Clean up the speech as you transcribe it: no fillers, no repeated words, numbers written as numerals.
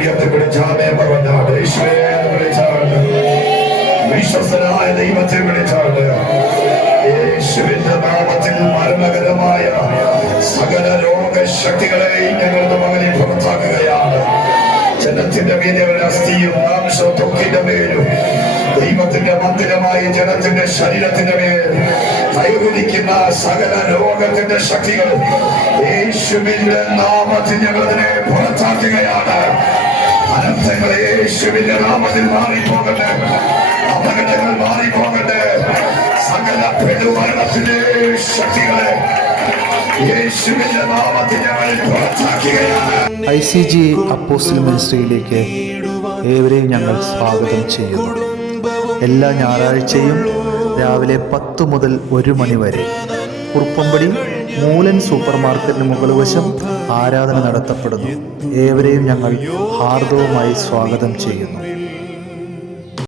ഉയർത്തിപ്പിടിച്ചാമേ പറഞ്ഞാണ് യേശുവേ വിളിച്ചാണ് വിശ്വസ്തനായ ദൈവത്തെ വിളിച്ചാണ് യേശുവിന്റെ നാമത്തിൽ മരണകരമായ സകല രോഗശക്തികളെയും ഞങ്ങളുടെ മകനെ പുറത്താക്കുകയാണ്. ജനത്തിന്റെ മീനുകളുടെ അസ്ഥിയും മാംസവും ത്വക്കിന്റെ മേലും ദൈവത്തിന്റെ മന്ദിരമായ ജനത്തിന്റെ ശരീരത്തിന്റെ മേൽ കൈവരിക്കുന്ന സകല രോഗത്തിന്റെ ശക്തികൾ യേശുവിന്റെ നാമത്തിൽ ഞങ്ങളതിനെ പുറത്താക്കുകയാണ്. അനർത്ഥങ്ങൾ യേശുവിന്റെ നാമത്തിൽ മാറിപ്പോകട്ടെ, അപകടങ്ങൾ മാറിപ്പോകട്ടെ, സകല പെടുമരണത്തിന്റെ ശക്തികളെ യേശുവിന്റെ നാമത്തിൽ ഞങ്ങൾ പുറത്താക്കുകയാണ്. ICG അപ്പോസ്തല മിനിസ്ട്രിയിലേക്ക് ഏവരെയും ഞങ്ങൾ സ്വാഗതം ചെയ്യുന്നു. എല്ലാ ഞായറാഴ്ചയും രാവിലെ 10 മുതൽ 1 മണി വരെ കുറുപ്പമ്പടി മൂലൻ സൂപ്പർ മാർക്കറ്റിന് മുകൾ വശം ആരാധന നടത്തപ്പെടുന്നു. ഏവരെയും ഞങ്ങൾ ഹാർദവുമായി സ്വാഗതം ചെയ്യുന്നു.